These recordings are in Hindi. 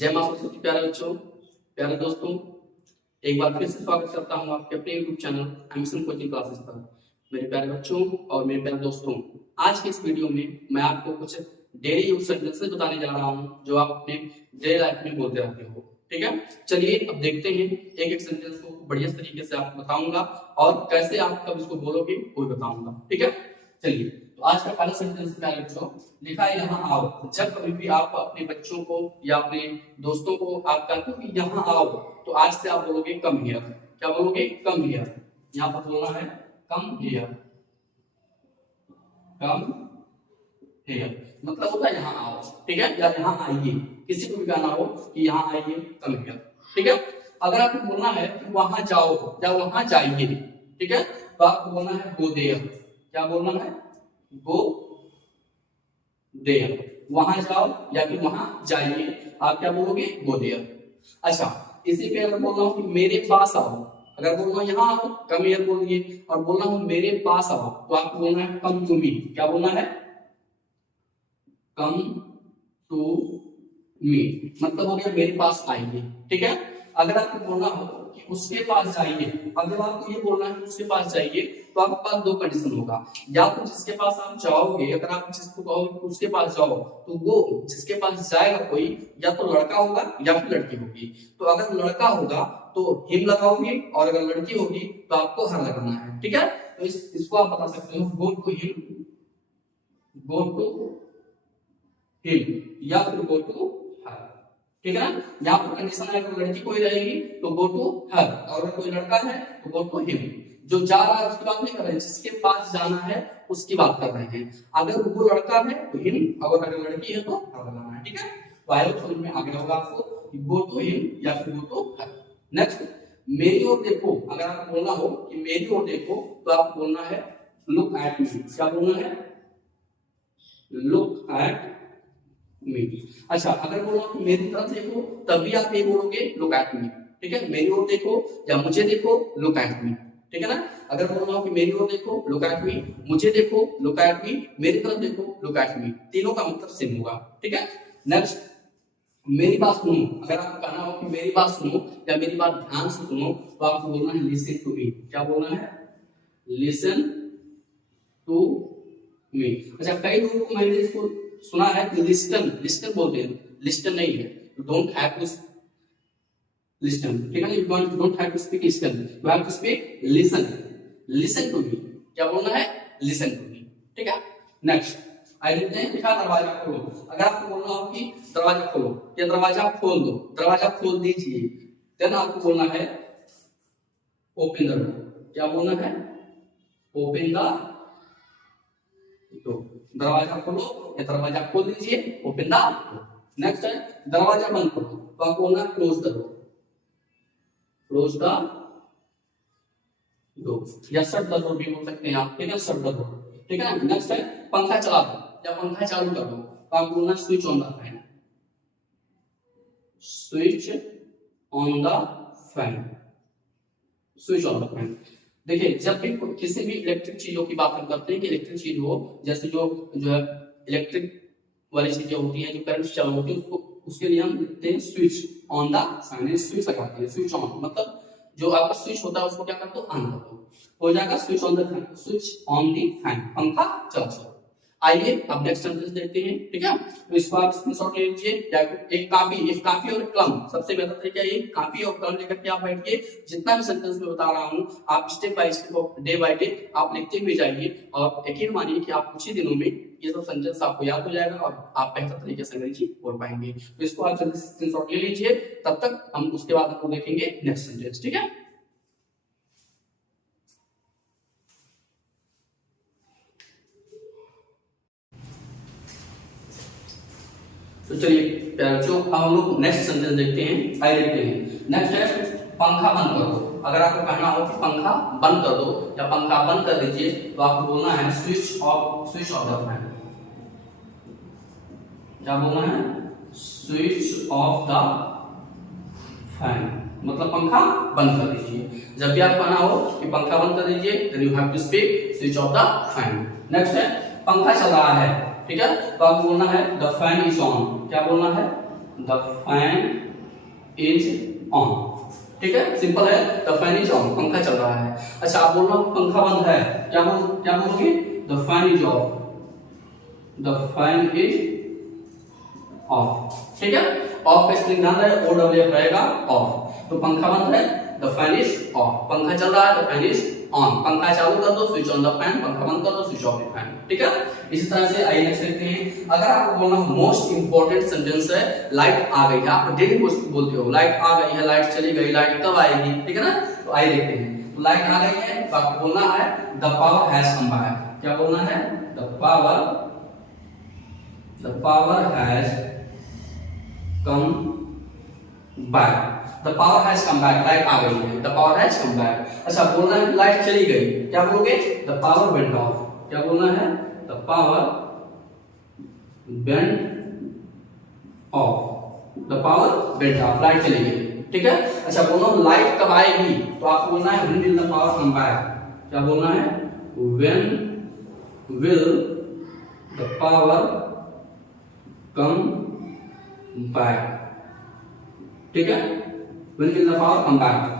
जय मां सरस्वती। प्यारे बच्चों, प्यारे दोस्तों, एक बार फिर से स्वागत करता हूं आपके अपने YouTube channel emission coaching classes पर। मेरे प्यारे बच्चों और मेरे प्यारे दोस्तों, आज के इस वीडियो में मैं आपको कुछ डेली यूज सेंटेंसेस बताने जा रहा हूं जो आप अपने डेली लाइफ में बोलते रहते हो। ठीक है, चलिए अब देखते हैं एक एक सेंटेंस को बढ़िया तरीके से आपको बताऊंगा और कैसे आप कब इसको बोलोगे वो बताऊंगा। ठीक है, चलिए तो आज का पहला सेंटेंस प्यारे बच्चों लिखा है यहाँ आओ। जब कभी भी आप अपने बच्चों को या अपने दोस्तों को आप कहते हो कि यहाँ आओ, तो आज से आप बोलोगे कम हियर। क्या बोलोगे? Come here. यहाँ पर बोलना है कम हियर। कम हियर मतलब होता है यहाँ आओ। ठीक है, या यहाँ आइए। किसी को भी कहना हो कि यहाँ आइए, कम हियर। ठीक है, अगर आपको बोलना है कि वहां जाओ या वहां जाइए, ठीक है, तो आपको बोलना है गो देयर। क्या बोलना है? Go there. वहां जाओ या फिर वहां जाइए, आप क्या बोलोगे? Go there. अच्छा, इसी पे अगर बोलना हो कि मेरे पास आओ, अगर बोलना यहाँ आओ कम हियर बोलिए, और बोलना हो मेरे पास आओ तो आपको बोलना है कम टू मी। क्या बोलना है? कम टू मी मतलब हो गया मेरे पास आइए। ठीक है, अगर आपको बोलना हो कि उसके पास जाइए, अगर आपको ये बोलना है उसके पास जाइए, तो आपके पास दो कंडीशन होगा। या तो जिसके पास आप जाओगे, अगर आप जिसको कहोगे कि उसके पास जाओ, तो वो जिसके पास जाएगा कोई या तो लड़का होगा या फिर लड़की होगी। तो अगर लड़का होगा तो हिम लगाओगे, और अगर लड़की होगी तो आपको हर लगाना है। ठीक है, तो इसको आप बता सकते हो go to him, go to him, या फिर गो टू हर। ठीक है ना, यहाँ पर कंडीशन है अगर लड़की कोई रहेगी तो गो टू हर, और अगर कोई लड़का है तो गो टू हिम। जो जा रहा है उसकी बात नहीं कर रहे हैं, जिसके पास जाना है उसकी बात कर रहे हैं। अगर वो लड़का है तो हिम, और अगर लड़की है तो हर लगाना है। ठीक है, तो आई होप समझ में आ गया होगा आपको कि गो टू हिम या फिर गो टू हर। नेक्स्ट, मेरी ओर देखो। अगर आपको बोलना हो कि मेरी ओर देखो, तो आपको बोलना है लुक एट मी। क्या बोलना है? Look at me. अच्छा, अगर बोलो कि मेरी तरफ देखो, तभी आप ये बोलोगे लुक एट मी। ठीक है, मेरी ओर देखो या मुझे देखो, लुक एट मी। ठीक है ना, अगर बोलना हो कि मेरी ओर देखो, लुक एट मी, मुझे देखो, लुक एट मी, मेरी तरफ देखो, लुक एट मी, तीनों का मतलब सेम होगा। ठीक है, नेक्स्ट, मेरी बात सुनो। अगर आपको कहना हो कि मेरी बात सुनो या मेरी बात ध्यान से सुनो, तो आपको बोलना है लिसन टू मी। क्या बोलना है? Listen to me. अच्छा, कई लोगों को मैंने इसको सुना है कि लिस्टन, लिस्टन बोलते हैं, लिस्टन नहीं है। Don't have to listen. ठीक है ना, you don't have to speak listen, you have to speak listen. Listen to me. क्या बोलना है? Listen to me. ठीक है, नेक्स्ट आई देखते हैं, लिखा दरवाजा खोलो। अगर आपको बोलना हो कि दरवाजा खोलो या दरवाजा खोल दो, दरवाजा खोल दीजिए, देन आपको बोलना है ओपन द डोर। क्या बोलना है? Open the door. दरवाजा खोलो या दरवाजा खोल दीजिए, ओपन द डोर। नेक्स्ट है दरवाजा बंद करो, तो आपको बोलना है close the door. Close the door या शट द डोर भी बोल सकते हैं आप। ठीक है, शट द डोर। ठीक है, नेक्स्ट है पंखा चला दो या पंखा चालू कर दो, तो आपको बोलना switch on the fan. Switch on the fan. Switch on the fan. देखिए, जब भी किसी भी इलेक्ट्रिक चीजों की बात हम करते हैं कि इलेक्ट्रिक चीज हो, जैसे जो है इलेक्ट्रिक वाली चीजें होती हैं जो करंट से चालू होती है, उसको उसके लिए हम लिखते हैं switch on the fan. Switch लगाते हैं, स्विच ऑन मतलब जो आपका स्विच होता है उसको क्या करते हो? ऑन कर दो, हो जाएगा switch on the fan. Switch on the fan, पंखा चला दो। आइए अब नेक्स्ट सेंटेंस देखते हैं। ठीक है, तो इसको आप स्क्रीनशॉट ले लीजिए, या एक कापी और कलम। सबसे बेहतर तरीका ये, कापी और कलम लेकर के आप बैठिए, जितना भी सेंटेंस मैं बता रहा हूँ आप step by step, day by day आप लिखते हुए जाइए, और यकीन मानिए कि आप कुछ ही दिनों में ये सब सेंटेंस आपको याद हो जाएगा और आप बेहतर तरीके से अंग्रेजी बोल पाएंगे। तो इसको आप जल्दी स्क्रीनशॉट ले लीजिए, तब तक हम उसके बाद हम देखेंगे नेक्स्ट सेंटेंस। ठीक है, तो चलिए बच्चों, अब हम लोग नेक्स्ट सेंटेंस देखते हैं। आइए देखते हैं, नेक्स्ट है पंखा बंद कर दो। अगर आपको कहना हो कि पंखा बंद कर दो या पंखा बंद कर दीजिए, तो आपको बोलना है स्विच ऑफ द फैन। क्या बोलना है? स्विच ऑफ द फैन मतलब पंखा बंद कर दीजिए। जब भी आपको कहना हो कि पंखा बंद कर दीजिए, then you have to speak switch off the fan. Next है पंखा चल रहा है। ठीक है, तो आपको बोलना है द फैन इज ऑन। क्या बोलना है? The fan is on. ठीक है, सिंपल है, द फैन इज ऑन, पंखा चल रहा है। अच्छा आप बोल रहे हो पंखा बंद है, क्या बोलोगे, the fan is of, the fan is of. ठीक है, ऑफ का स्पेलिंग ध्यान रहे, ओ डब्ल्यू एफ रहेगा, ऑफ। तो पंखा बंद है, द फैन इज ऑफ, पंखा चल रहा है, द फैन इज ऑन, पंखा चालू कर दो, स्विच ऑन द फैन, पंखा बंद कर दो, स्विच ऑफ द फैन। ठीक है, इसी तरह से आइए नेक्स्ट देखते हैं। अगर आपको बोलना मोस्ट इंपॉर्टेंट सेंटेंस है, लाइट आ गई है, आप डेली बोलते हो लाइट आ गई है, लाइट चली गई, लाइट कब आएगी, ठीक है ना। तो आइए देखते हैं, तो लाइट आ गई है तो आपको बोलना है the power has come back. क्या बोलना है, the power has come back, the power has come back, light आ गई है, the power has come back. अच्छा बोलना है लाइट चली गई, क्या बोलोगे, द पावर वेंट ऑफ। क्या बोलना है, the power went of, the power went of, light चली गई। ठीक है, अच्छा बोलो लाइट कब आएगी, तो आपको बोलना है when will the power come back. क्या बोलना है, when will the power come back. ठीक है, when will the power come back.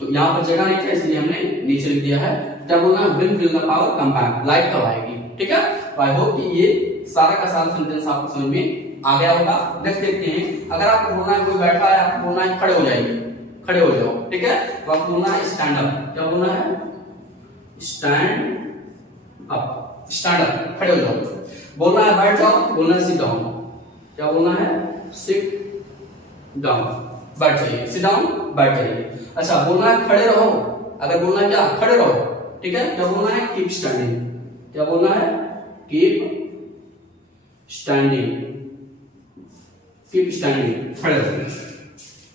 तो यहाँ पर जगह नहीं था इसलिए हमने नीचे लिख दिया है। क्या बोलना है, when will the power come back, light कब आएगी। ठीक है, तो आई होप कि ये सारा का सारा सेंटेंस आपको समझ में आ गया होगा। नेक्स्ट देखते हैं, अगर आपको बोलना है कोई बैठा है, आपको बोलना है खड़े हो जाइए, खड़े हो जाओ। ठीक है, तो आपको बोलना है स्टैंड अप। क्या बोलना है, स्टैंड अप, स्टैंड अप, खड़े हो जाओ। बोलना है बैठ जाओ, बोलना है सिट डाउन। क्या बोलना है, सिट डाउन, बैठ जाइए, सिट डाउन, बैठ जाइए। अच्छा बोलना है खड़े रहो, अगर बोलना है क्या, खड़े रहो। ठीक है, क्या बोलना है, कीप स्टैंडिंग। क्या बोलना है, कीप स्टैंडिंग, कीप स्टैंडिंग, खड़े रहो।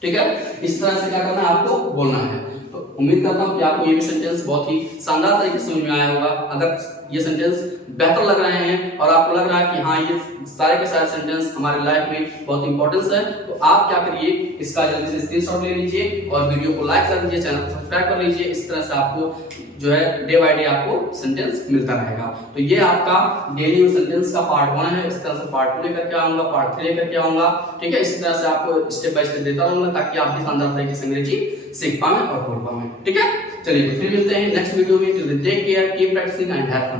ठीक है, इस तरह से क्या करना है, आपको बोलना है। तो उम्मीद करता हूं कि आपको ये भी सेंटेंस बहुत ही शानदार तरीके से समझ में आया होगा। अगर ये सेंटेंस बेहतर लग रहे हैं और आपको लग रहा है कि हाँ ये सारे के सारे सेंटेंस हमारे लाइफ में बहुत इंपॉर्टेंस है, तो आप क्या करिए, इसका जल्दी से स्क्रीनशॉट ले लीजिए और वीडियो को लाइक कर दीजिए, चैनल को सब्सक्राइब कर लीजिए। इस तरह से आपको जो है डे बाय डे आपको सेंटेंस मिलता रहेगा। तो ये आपका डेली सेंटेंस का पार्ट 1 है। इस तरह से पार्ट 2 लेकर के आऊंगा, पार्ट 3 लेकर के आऊंगा। ठीक है, इस तरह से आपको स्टेप बाय स्टेप देता रहूंगा ताकि आप भी शानदार तरीके से अंग्रेजी सीख पाएं और बोल पाएं। ठीक है, चलिए फिर मिलते हैं नेक्स्ट वीडियो में। Take care, keep practising and have fun.